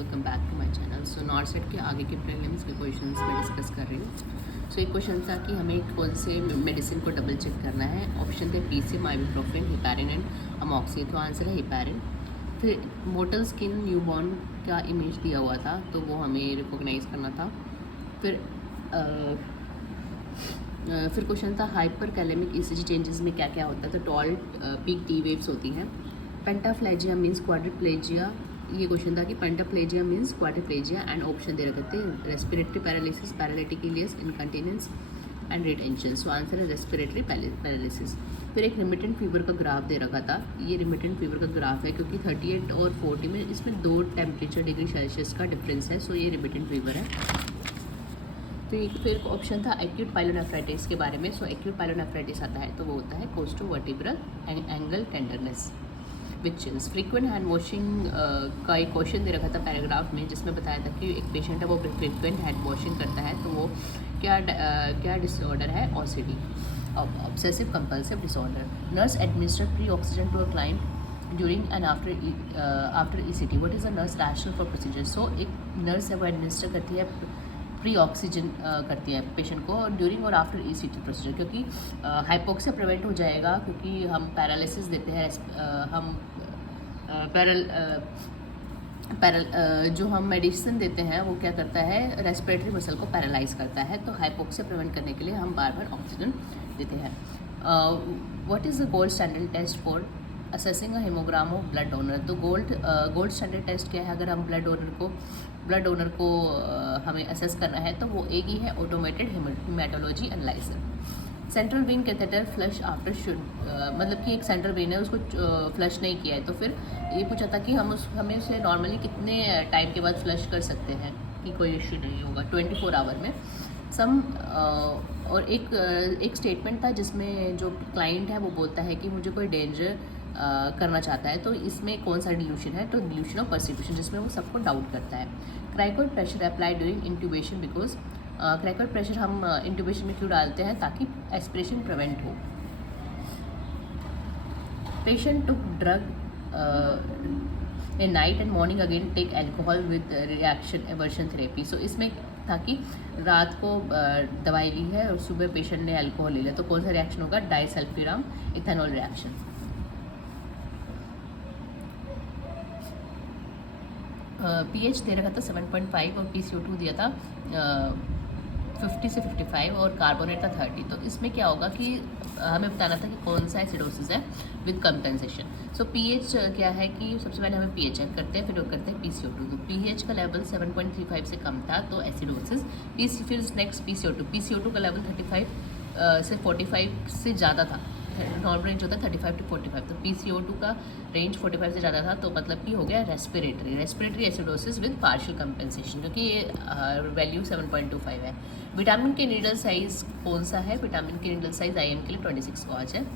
Welcome back to my channel. So NORCET के आगे के प्रीलिम्स के क्वेश्चंस मैं डिस्कस कर रही हूँ। सो एक क्वेश्चन था कि हमें कौन से मेडिसिन को डबल चेक करना है। ऑप्शन थे पीसीएम, आइबुप्रोफेन, हिपैरिन एंड अमॉक्सी। तो आंसर है हिपैरिन। फिर मोटल स्किन न्यूबॉर्न का इमेज दिया हुआ था तो वो हमें रिकॉग्नाइज करना था। फिर क्वेश्चन था हाइपर कैलेमिक ईसीजी चेंजेस में क्या क्या होता है। तो टॉल पीक टी वेव्स होती हैं। पेंटाप्लेजिया मीन्स क्वाड्रिप्लेजिया, ये क्वेश्चन था कि pentaplegia means quadriplegia and option दे रखे थे respiratory paralysis, paralytic ileus, incontinence and retention. So answer है रेस्पिरेटरी पैरालिसिस। फिर एक रिमिटेंट फीवर का ग्राफ दे रखा था। ये रिमिटेंट फीवर का ग्राफ है क्योंकि 38 और 40 में इसमें 2 टेम्परेचर डिग्री सेल्सियस का डिफरेंस है। सो ये रिमिटेंट फीवर है। फिर ऑप्शन था एक्यूट पाइलोनेफ्राइटिस के बारे में। सो एक्यूट पाइलोनेफ्राइटिस आता है तो वो होता है costovertebral angle tenderness which is frequent hand washing का एक क्वेश्चन दे रखा था पैराग्राफ में, जिसमें बताया था कि एक पेशेंट है वो फ्रीक्वेंट हैंड वॉशिंग करता है तो वो क्या डिसऑर्डर है, OCD, obsessive compulsive disorder. Nurse administer pre oxygen to a client during and after ECT. What is a nurse rationale for procedure. So एक नर्स है वो एडमिनिस्टर करती है प्री ऑक्सीजन करती है पेशेंट को ड्यूरिंग और आफ्टर ईसीटी प्रोसीजर, क्योंकि हाइपोक्सिया प्रिवेंट हो जाएगा क्योंकि हम पैरालिसिस देते हैं। हम जो हम मेडिसिन देते हैं वो क्या करता है, रेस्पिरेटरी मसल को पैरालाइज करता है। तो हाइपोक्सिया प्रिवेंट करने के लिए हम बार बार ऑक्सीजन देते हैं। What is the gold standard test for assessing a hemogram of blood donor. तो गोल्ड स्टैंडर्ड टेस्ट क्या है अगर हम ब्लड डोनर को हमें असेस करना है तो वो एक ही है automated haematology analyser. Central vein catheter flush after should, मतलब कि एक सेंट्रल वेन है उसको फ्लश नहीं किया है तो फिर ये पूछा था कि हमें उसे नॉर्मली कितने टाइम के बाद फ्लश कर सकते हैं कि कोई इश्यू नहीं होगा 24 आवर में। और एक स्टेटमेंट था जिसमें जो क्लाइंट है वो बोलता है कि मुझे कोई डेंजर करना चाहता है तो इसमें कौन सा डिल्यूशन है, तो डिल्यूशन ऑफ परसिक्यूशन, जिसमें वो सबको डाउट करता है। Cricoid pressure apply during intubation because cricoid pressure हम इंट्यूबेशन में क्यों डालते हैं, ताकि एस्पिरेशन प्रिवेंट हो। Patient took drug in night and morning again take alcohol with reaction aversion therapy. So इसमें था कि रात को दवाई ली है और सुबह पेशेंट ने अल्कोहल ले लिया तो कौन सा रिएक्शन होगा, डाइसल्फिराम इथेनॉल रिएक्शन। पीएच दे रखा था 7.5 और PCO2 दिया था 50 से 55 और कार्बोनेट था 30। तो इसमें क्या होगा कि हमें बताना था कि कौन सा एसिडोसिस है विद कंपेंसेशन। सो पीएच क्या है कि सबसे पहले हमें पीएच चेक करते हैं, फिर वो करते हैं PCO2। तो पीएच का लेवल 7.35 से कम था तो एसिडोसिस। फिर नेक्स्ट PCO2 का लेवल 35 से 45 से ज़्यादा था। नॉर्मल रेंज होता है 35 टू 45, तो PCO2 का रेंज 45 से ज़्यादा था तो मतलब कि हो गया respiratory acidosis with partial compensation, क्योंकि ये वैल्यू 7.25 है। विटामिन के नीडल साइज कौन सा है, विटामिन के नीडल साइज IM के लिए 26 गॉज है।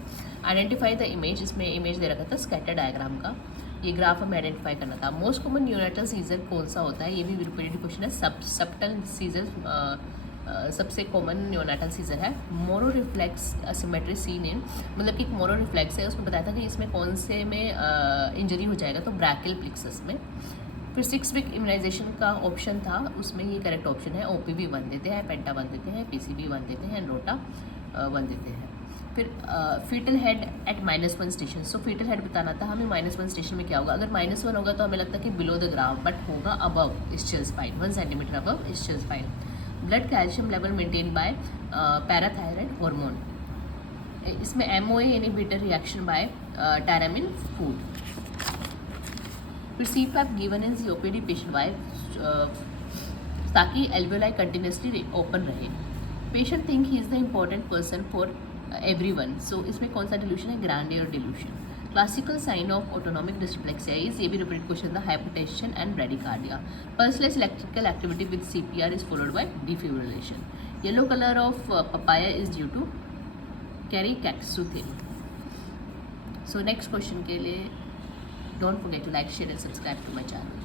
आइडेंटिफाई द इमेज, इसमें इमेज दे रखा था स्कैटर डायग्राम का, ये ग्राफ हमें आइडेंटिफाई करना था। मोस्ट कॉमन न्यूनेटल सीजर कौन सा होता है, ये भी रिपीटेड क्वेश्चन है। सबटल सीजर सबसे कॉमन न्यूनेटल सीजर है। Moro reflex asymmetry seen in, मतलब कि एक मोरो रिफ्लेक्स है, उसमें बताया था कि इसमें कौन से में इंजरी हो जाएगा, तो ब्रैकियल प्लेक्सस में। फिर 6 वीक इम्यूनाइजेशन का ऑप्शन था, उसमें ये करेक्ट ऑप्शन है। OPV 1 देते हैं, पेंटा 1 देते हैं, PCV 1 देते हैं, रोटा 1 देते हैं। फिर fetal head at -1 station. So fetal head बताना था हमें -1 स्टेशन में क्या होगा। अगर -1 होगा तो हमें लगता है कि बिलो द ग्राफ, बट होगा above ischial spine, 1 centimetre above ischial spine. Blood calcium level maintain by parathyroid hormone. इसमें MOA inhibitor reaction by tyramine food. फिर CPAP given in COPD patient by ताकि एल्वेलाई कंटिन्यूसली ओपन रहे। Patient think he is the important person for everyone. So इसमें कौन सा delusion है, grandeur delusion. Classical sign of autonomic dysreflexia is, ये भी repeated question था, hypotension and bradycardia. Pulseless electrical activity with CPR is followed by defibrillation. Yellow colour of papaya is due to caricaxanthin. So next question के लिए don't forget to like, share and subscribe to my channel.